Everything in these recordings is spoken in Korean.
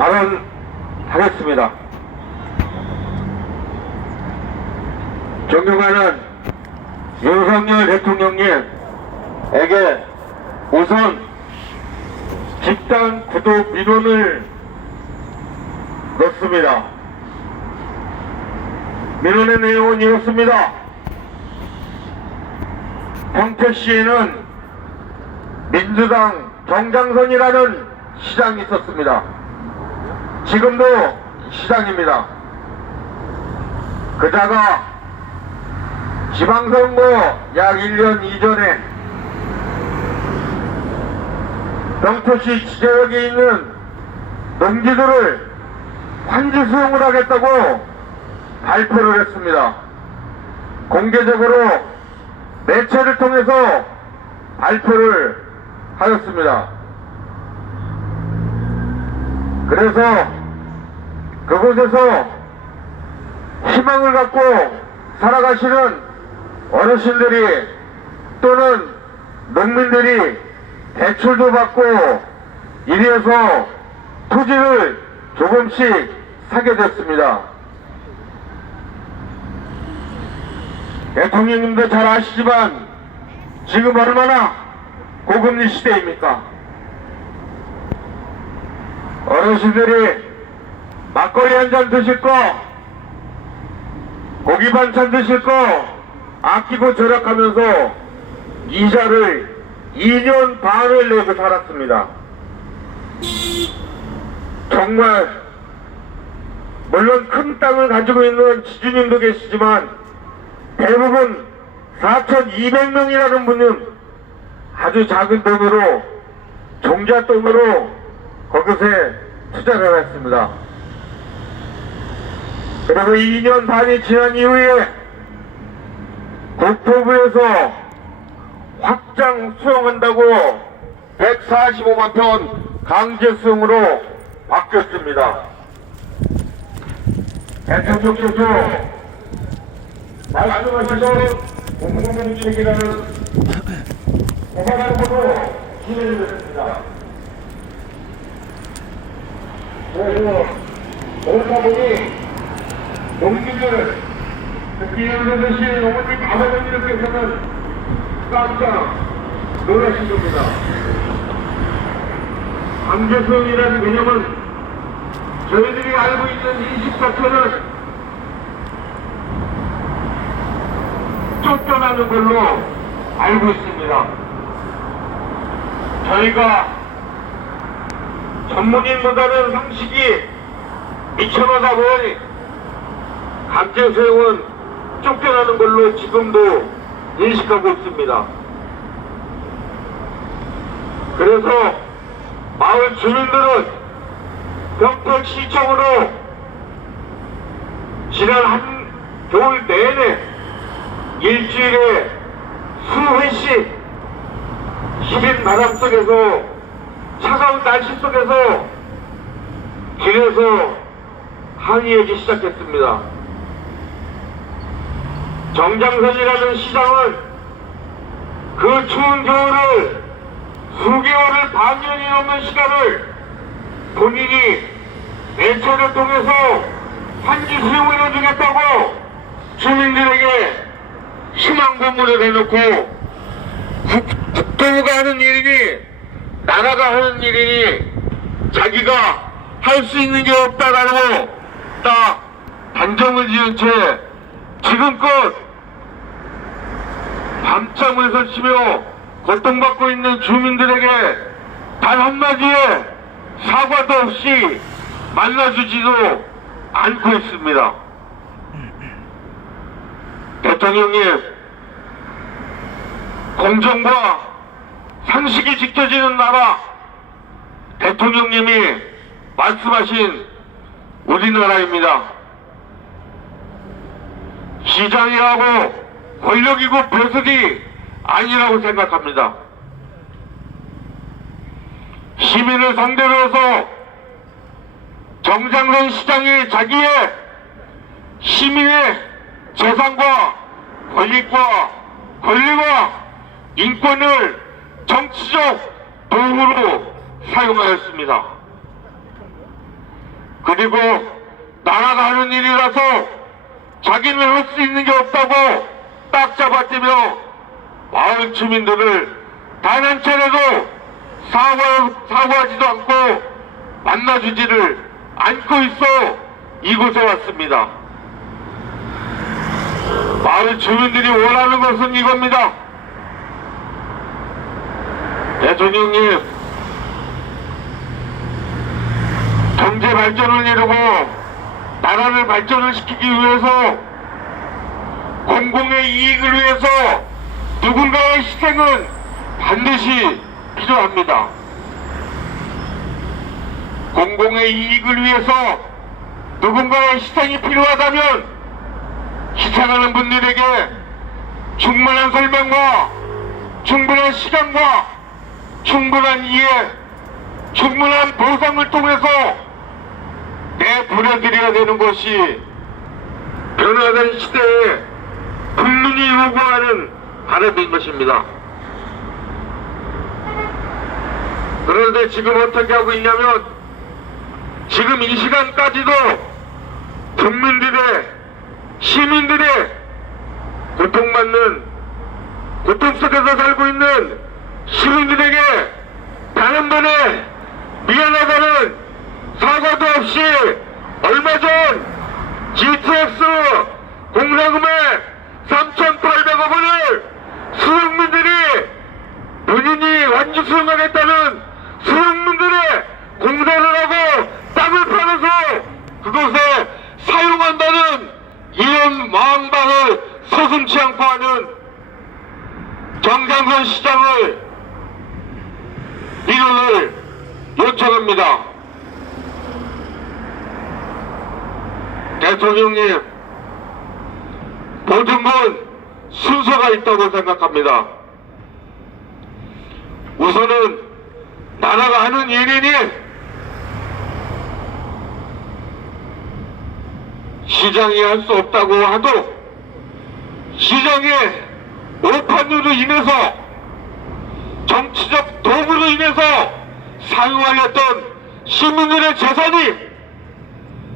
발언하겠습니다. 존경하는 윤석열 대통령님에게 우선 집단 구독 민원을 넣습니다. 민원의 내용은 이렇습니다. 평택시에는 민주당 정장선이라는 시장이 있었습니다. 지금도 시장입니다. 그자가 지방선거 약 1년 이전에 평택시 지자역에 있는 농지들을 환지 수용을 하겠다고 발표를 했습니다. 공개적으로 매체를 통해서 발표를 하였습니다. 그래서 그곳에서 희망을 갖고 살아가시는 어르신들이 또는 농민들이 대출도 받고 이래서 토지를 조금씩 사게 됐습니다. 대통령님도 잘 아시지만 지금 얼마나 고금리 시대입니까? 어르신들이 막걸리 한 잔 드실 거, 고기 반찬 드실 거 아끼고 절약하면서 이자를 2년 반을 내고 살았습니다. 정말 물론 큰 땅을 가지고 있는 지주님도 계시지만 대부분 4,200명이라는 분은 아주 작은 돈으로 종잣돈으로 거기에 투자를 했습니다. 그리고 2년 반이 지난 이후에 국토부에서 확장 수용한다고 145만 평 강제 수용으로 바뀌었습니다. 대통령께서 말씀하시던 공공정책이라는 고발하고도 진행이 됐습니다. 그래서 그렇다 보니 농민들, 특히 연세드신 어머님, 아버님들께서는 깜짝 놀라신 겁니다. 강제수용이라는 개념은 저희들이 알고 있는 인식 자체는 쫓겨나는 걸로 알고 있습니다. 저희가 전문인보다는 상식이 미쳐나다 보니 강제수용은 쫓겨나는 걸로 지금도 인식하고 있습니다. 그래서 마을 주민들은 평택시청으로 지난 한겨울 내내 일주일에 수회씩 시린 바람 속에서 차가운 날씨 속에서 길에서 항의하기 시작했습니다. 정장선이라는 시장은 그 추운 겨울을 수개월을 반년이 넘는 시간을 본인이 매체를 통해서 환지 수용을 해주겠다고 주민들에게 희망 고문을 해놓고 국토부가 하는 일이니 나라가 하는 일이니 자기가 할 수 있는 게 없다라고 딱 단정을 지은 채 지금껏 밤잠을 설치며 고통받고 있는 주민들에게 단 한마디의 사과도 없이 만나주지도 않고 있습니다. 대통령님, 공정과 상식이 지켜지는 나라, 대통령님이 말씀하신 우리나라입니다. 시장이라고 권력이고 배설이 아니라고 생각합니다. 시민을 상대로 해서 정장선 시장이 자기의 시민의 재산과 권리와 인권을 정치적 도구로 사용하였습니다. 그리고 나라가 하는 일이라서 자기는 할 수 있는 게 없다고 딱 잡아떼며 마을 주민들을 단 한 차례도 사과하지도 않고 만나주지를 않고 있어 이곳에 왔습니다. 마을 주민들이 원하는 것은 이겁니다. 대통령님, 경제 발전을 이루고 나라를 발전을 시키기 위해서 공공의 이익을 위해서 누군가의 희생은 반드시 필요합니다. 공공의 이익을 위해서 누군가의 희생이 필요하다면 희생하는 분들에게 충분한 설명과 충분한 시간과 충분한 이해, 충분한 보상을 통해서 내보내드려야 되는 것이 변화된 시대에 국민이 요구하는 바람인 것입니다. 그런데 지금 어떻게 하고 있냐면 지금 이 시간까지도 국민들의, 시민들의 고통 속에서 살고 있는 시민들에게 단 한 번의 미안하다는 사과도 없이 얼마 전 GTX 공사금액 3,800억 원을 수용민들이 본인이 완주 수용하겠다는 수용민들의 공사를 하고 땅을 팔아서 그곳에 사용한다는 이런 망방을 서슴지 않고 하는 정장선 시장을 민원을 요청합니다. 대통령님, 모든 건 순서가 있다고 생각합니다. 우선은 나라가 하는 일이니 시장이 할 수 없다고 하도 시장의 오판으로 인해서 정치적 도구로 인해서 사용하였던 시민들의 재산이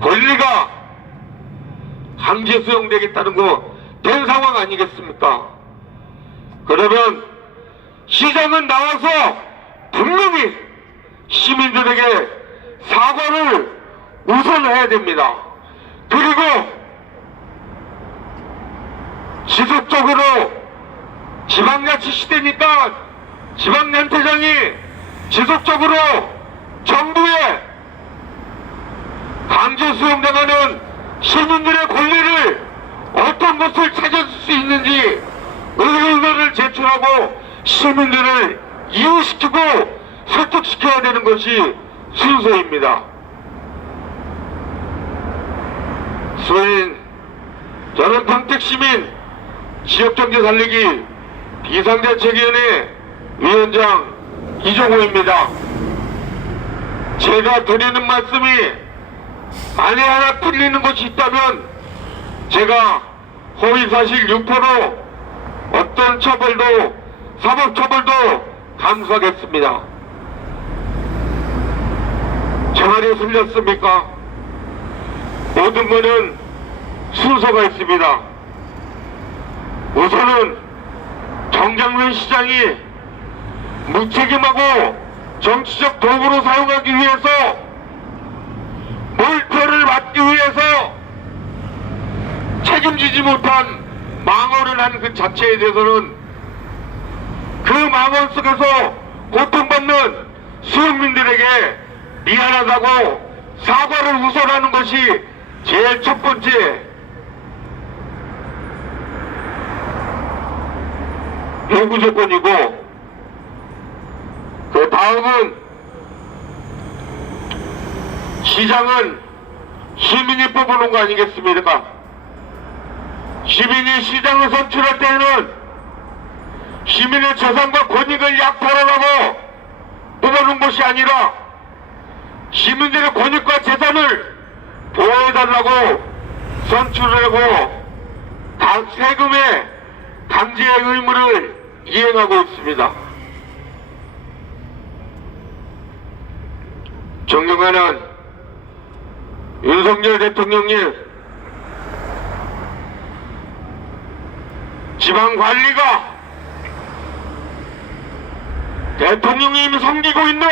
권리가 강제 수용되겠다는 거 된 상황 아니겠습니까? 그러면 시장은 나와서 분명히 시민들에게 사과를 우선 해야 됩니다. 그리고 지속적으로 지방자치 시대니까 지방자치장이 지속적으로 정부에 강제 수용당하는 시민들의 권리를 어떤 것을 찾을 수 있는지 의견을 제출하고 시민들을 이해시키고 설득시켜야 되는 것이 순서입니다. 저는 평택시민 지역경제 살리기 비상대책위원회 위원장 이종호입니다. 제가 드리는 말씀이 만에 하나 틀리는 것이 있다면 제가 허위사실 유포로 어떤 처벌도, 사법처벌도 감수하겠습니다. 제 말이 틀렸습니까? 모든 것은 순서가 있습니다. 우선은 정장면 시장이 무책임하고 정치적 도구로 사용하기 위해서 몰표를 받기 위해서 책임지지 못한 망언을 한 그 자체에 대해서는 그 망언 속에서 고통받는 수용민들에게 미안하다고 사과를 우선하는 것이 제일 첫 번째 요구 조건이고, 그 다음은 시장은 시민이 뽑아놓은 거 아니겠습니까? 시민이 시장을 선출할 때에는 시민의 재산과 권익을 약탈하라고 뽑아놓은 것이 아니라 시민들의 권익과 재산을 보호해달라고 선출하고 세금의 강제의 의무를 이행하고 있습니다. 존경하는 윤석열 대통령님, 지방관리가 대통령님이 섬기고 있는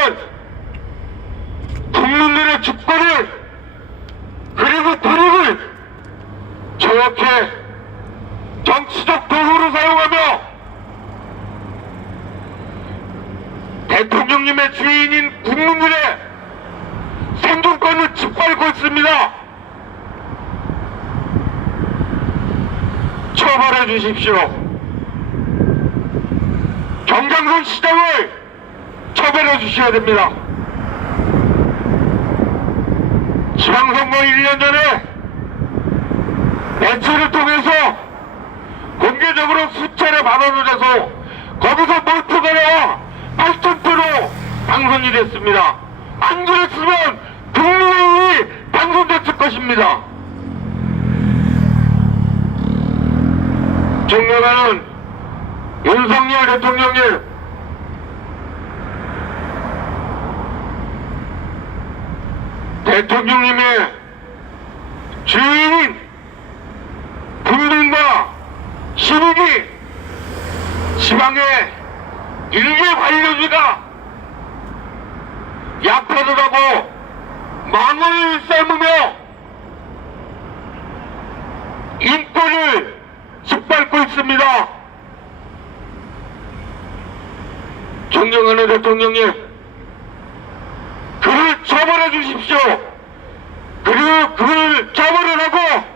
국민들의 주권을 그리고 권익을 저렇게 정치적 도구로 사용하며 대통령님의 주인인 국민들의 생존권을 짓밟고 있습니다. 처벌해 주십시오. 경장선 시장을 처벌해 주셔야 됩니다. 지방선거 1년 전에 매체를 통해서 공개적으로 수차례 발언을 해서 거기서 몰표가 나와 8,000표로 당선이 됐습니다. 안 그랬으면 국민의힘이 당선됐을 것입니다. 존경하는 윤석열 대통령님, 대통령님의 주인인 국민과 시민이 지방의 일개 관료주가 약탈을 망언을 삶으며 인권을 짓밟고 있습니다. 존경하는 대통령님, 그를 처벌해 주십시오. 그리고 그를 처벌을 하고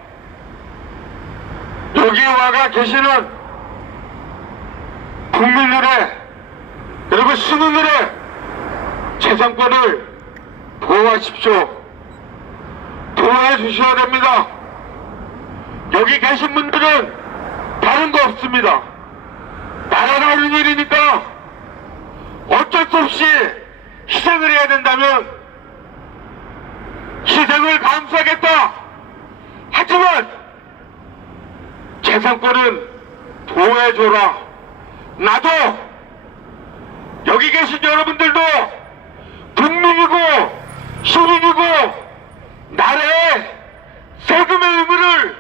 여기 와가 계시는 국민들의 그리고 시민들의 재산권을 보호하십시오. 도와해 주셔야 됩니다. 여기 계신 분들은 다른 거 없습니다. 나라가 하는 일이니까 어쩔 수 없이 희생을 해야 된다면 희생을 감수하겠다. 하지만 재산권은 보호해줘라. 나도 여기 계신 여러분들도 국민이고 시민이고 나라의 세금의 의무를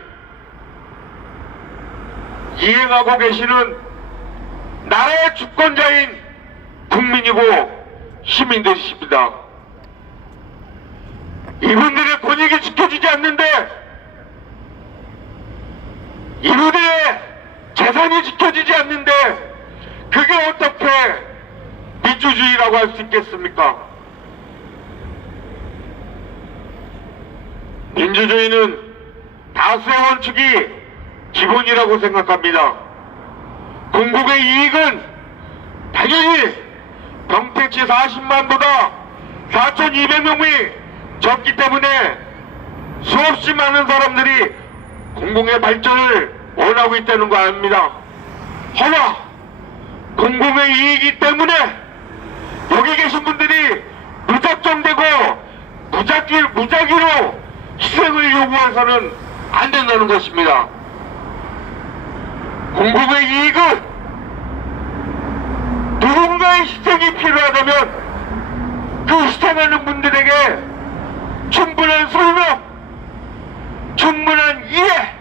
이행하고 계시는 나라의 주권자인 국민이고 시민들이십니다. 이분들의 권익이 지켜지지 않는데 이분들의 재산이 지켜지지 않는데 그게 어떻게 민주주의라고 할 수 있겠습니까? 민주주의는 다수의 원칙이 기본이라고 생각합니다. 궁극의 이익은 당연히 평택시 40만보다 4,200명이 적기 때문에 수없이 많은 사람들이 공공의 발전을 원하고 있다는 거 아닙니다. 허나 공공의 이익이기 때문에 여기 계신 분들이 무작정되고 무작위로 희생을 요구해서는 안 된다는 것입니다. 공공의 이익은 누군가의 희생이 필요하다면 그 희생하는 분들에게 충분한 설명, 충분한 이해,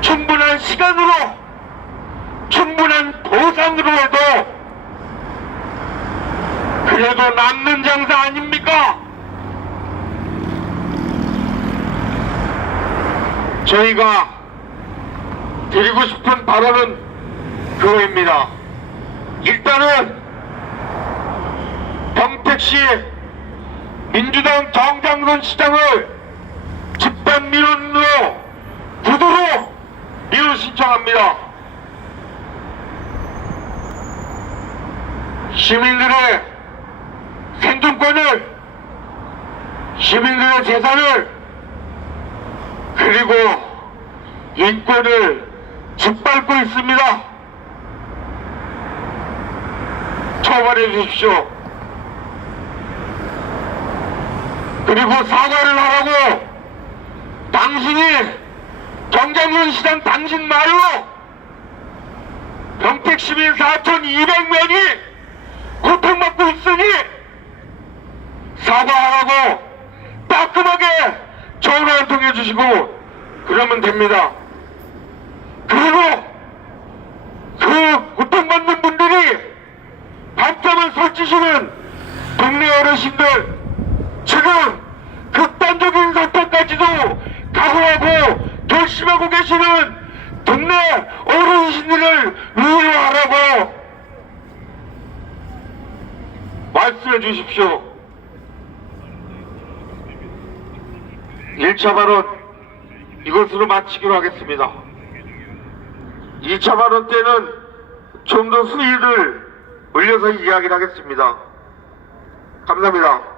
충분한 시간으로, 충분한 보상으로 해도 그래도 남는 장사 아닙니까? 저희가 드리고 싶은 발언은 그거입니다. 일단은 평택시 민주당 정장선 시장을 집단 민원으로 구두로 민원 신청합니다. 시민들의 생존권을, 시민들의 재산을, 그리고 인권을 짓밟고 있습니다. 처벌해 주십시오. 그리고 사과를 하라고 당신이 정장군 시장 당신 말로 평택시민 4,200명이 고통받고 있으니 사과하라고 따끔하게 주시고 그러면 됩니다. 그리고 그 고통받는 분들이 밤잠을 설치시는 동네 어르신들, 지금 극단적인 선택까지도 각오하고 결심하고 계시는 동네 어르신들을 위로하라고 말씀해 주십시오. 1차 발언 이것으로 마치기로 하겠습니다. 2차 발언 때는 좀 더 수위를 올려서 이야기를 하겠습니다. 감사합니다.